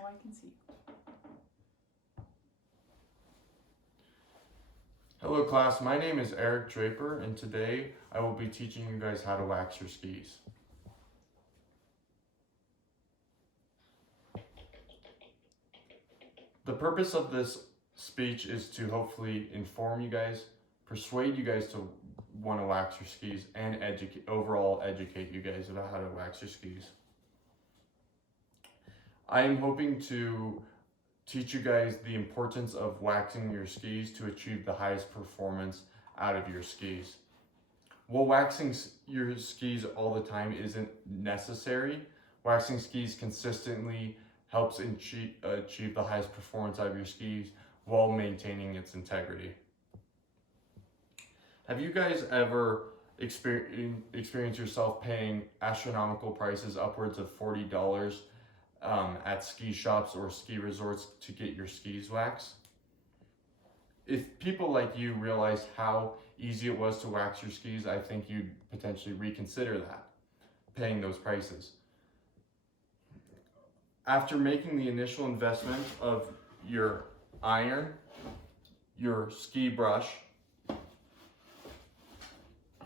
Now I can see. Hello class, my name is Eric Draper, and today I will be teaching you guys how to wax your skis. The purpose of this speech is to hopefully inform you guys, persuade you guys to want to wax your skis, and overall educate you guys about how to wax your skis. I am hoping to teach you guys the importance of waxing your skis to achieve the highest performance out of your skis. While waxing your skis all the time isn't necessary, waxing skis consistently helps achieve the highest performance out of your skis while maintaining its integrity. Have you guys ever experienced yourself paying astronomical prices, upwards of $40 at ski shops or ski resorts to get your skis waxed? If people like you realized how easy it was to wax your skis, I think you'd potentially reconsider that, paying those prices. After making the initial investment of your iron, your ski brush,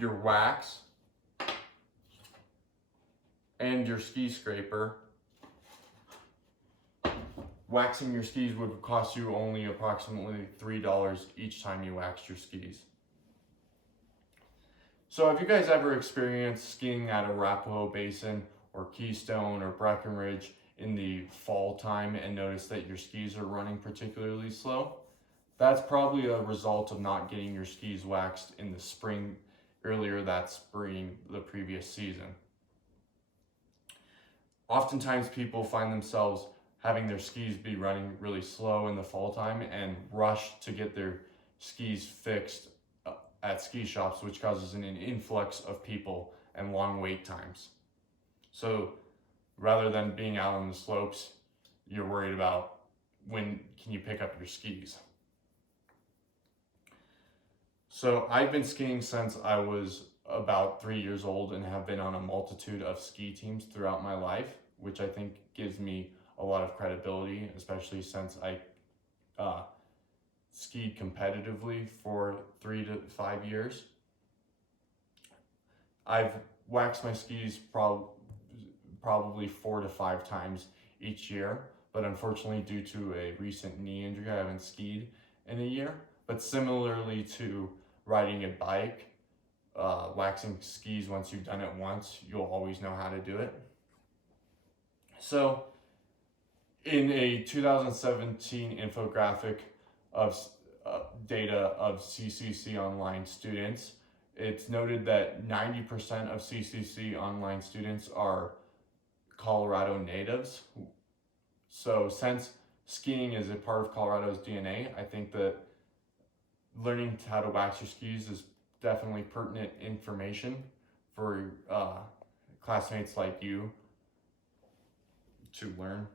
your wax, and your ski scraper, waxing your skis would cost you only approximately $3 each time you waxed your skis. So have you guys ever experienced skiing at Arapahoe Basin or Keystone or Breckenridge in the fall time and noticed that your skis are running particularly slow? That's probably a result of not getting your skis waxed in the spring, earlier that spring, the previous season. Oftentimes people find themselves having their skis be running really slow in the fall time and rush to get their skis fixed at ski shops, which causes an influx of people and long wait times. So rather than being out on the slopes, you're worried about when can you pick up your skis. So I've been skiing since I was about 3 years old and have been on a multitude of ski teams throughout my life, which I think gives me a lot of credibility, especially since I skied competitively for 3 to 5 years. I've waxed my skis probably 4 to 5 times each year, but unfortunately due to a recent knee injury, I haven't skied in a year. But similarly to riding a bike, waxing skis, once you've done it once, you'll always know how to do it. So in a 2017 infographic of data of CCC online students, it's noted that 90% of CCC online students are Colorado natives. So since skiing is a part of Colorado's DNA, I think that learning how to wax your skis is definitely pertinent information for classmates like you to learn.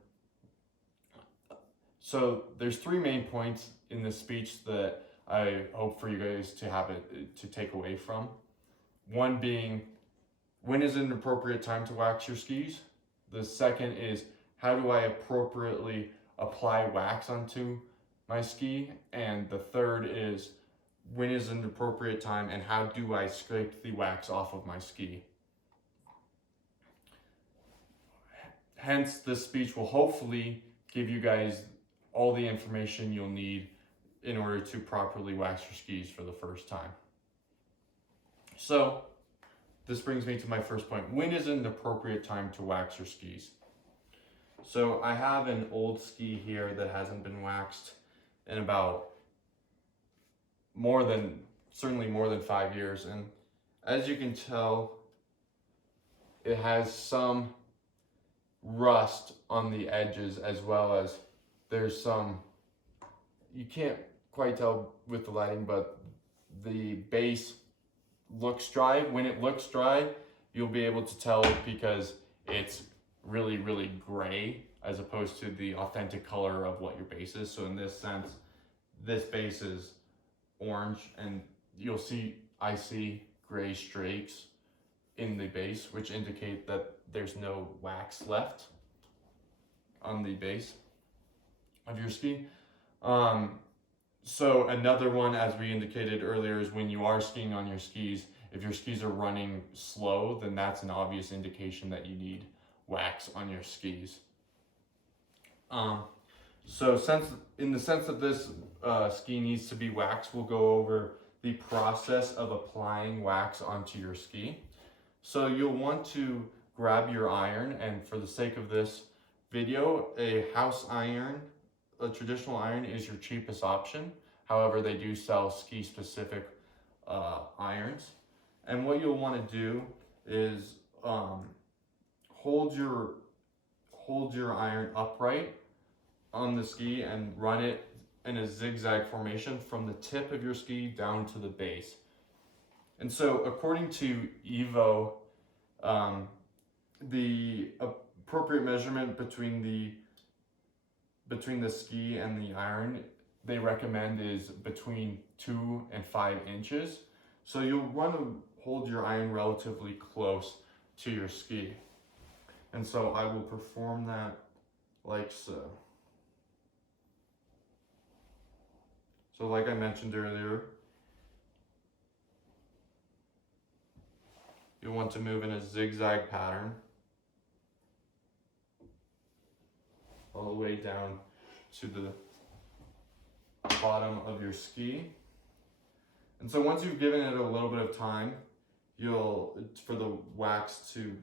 So there's 3 main points in this speech that I hope for you guys to take away from. One being, when is an appropriate time to wax your skis? The second is, how do I appropriately apply wax onto my ski? And the third is, when is an appropriate time and how do I scrape the wax off of my ski? Hence, this speech will hopefully give you guys all the information you'll need in order to properly wax your skis for the first time. So, this brings me to my first point. When is an appropriate time to wax your skis? So I have an old ski here that hasn't been waxed in about certainly more than 5 years. And as you can tell, it has some rust on the edges, as well as there's some, you can't quite tell with the lighting, but the base looks dry. When it looks dry, you'll be able to tell because it's really, really gray as opposed to the authentic color of what your base is. So in this sense, this base is orange, and I see gray streaks in the base, which indicate that there's no wax left on the base. of your ski. So another one, as we indicated earlier, is when you are skiing on your skis, if your skis are running slow, then that's an obvious indication that you need wax on your skis. So in the sense that this ski needs to be waxed, we'll go over the process of applying wax onto your ski. So you'll want to grab your iron, and for the sake of this video, a house iron, a traditional iron, is your cheapest option. However, they do sell ski specific irons. And what you'll want to do is hold your iron upright on the ski and run it in a zigzag formation from the tip of your ski down to the base. And so according to Evo, the appropriate measurement between the ski and the iron they recommend is between 2 and 5 inches. So you'll want to hold your iron relatively close to your ski. And so I will perform that like so. So like I mentioned earlier, you'll want to move in a zigzag pattern all the way down to the bottom of your ski. And so once you've given it a little bit of time, for the wax to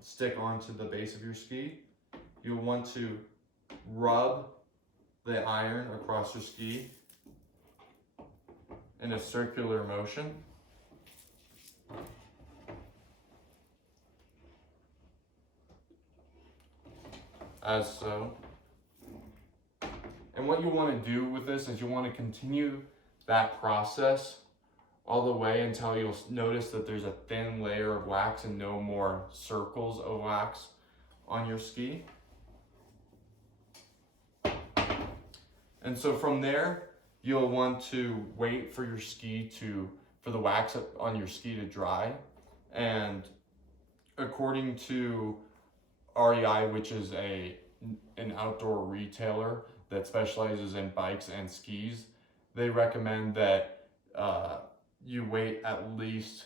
stick onto the base of your ski, you'll want to rub the iron across your ski in a circular motion. As so. And what you want to do with this is you want to continue that process all the way until you'll notice that there's a thin layer of wax and no more circles of wax on your ski. And so from there, you'll want to wait for for the wax on your ski to dry. And according to REI, which is an outdoor retailer that specializes in bikes and skis, they recommend that you wait at least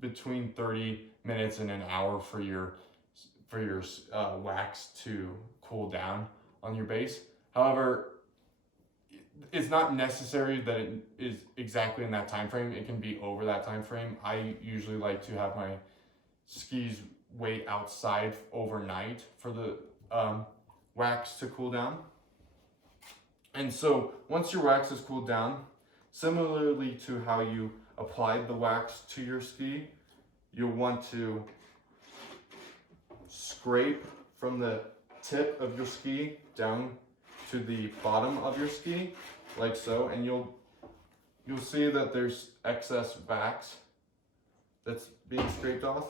between 30 minutes and an hour for your wax to cool down on your base. However, it's not necessary that it is exactly in that time frame. It can be over that time frame. I usually like to have my skis wait outside overnight for the wax to cool down. And so once your wax is cooled down, similarly to how you applied the wax to your ski, you'll want to scrape from the tip of your ski down to the bottom of your ski, like so, and you'll see that there's excess wax that's being scraped off.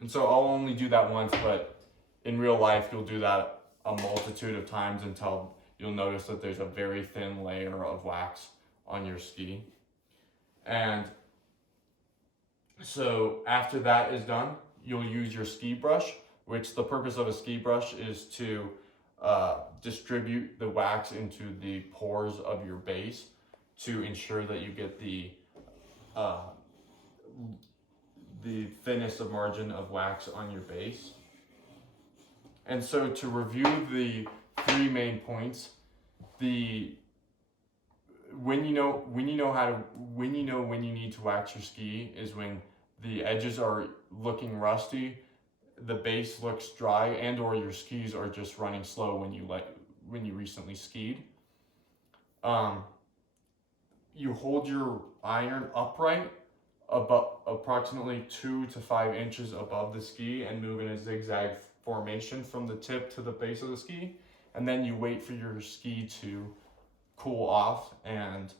And so I'll only do that once, but in real life, you'll do that a multitude of times until you'll notice that there's a very thin layer of wax on your ski. And so after that is done, you'll use your ski brush, which the purpose of a ski brush is to distribute the wax into the pores of your base to ensure that you get the thinnest of margin of wax on your base. And so to review the 3 main points, when you know when you need to wax your ski is when the edges are looking rusty, the base looks dry, and or your skis are just running slow when you recently skied. You hold your iron upright about approximately 2 to 5 inches above the ski and move in a zigzag formation from the tip to the base of the ski, and then you wait for your ski to cool off, and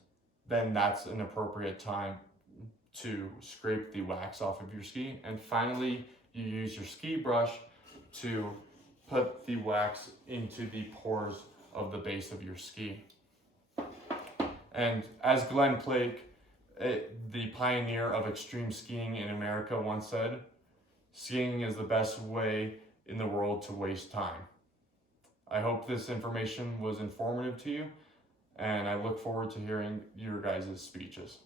then that's an appropriate time to scrape the wax off of your ski. And finally, you use your ski brush to put the wax into the pores of the base of your ski. And as Glenn Plake, the pioneer of extreme skiing in America, once said, skiing is the best way in the world to waste time. I hope this information was informative to you, and I look forward to hearing your guys' speeches.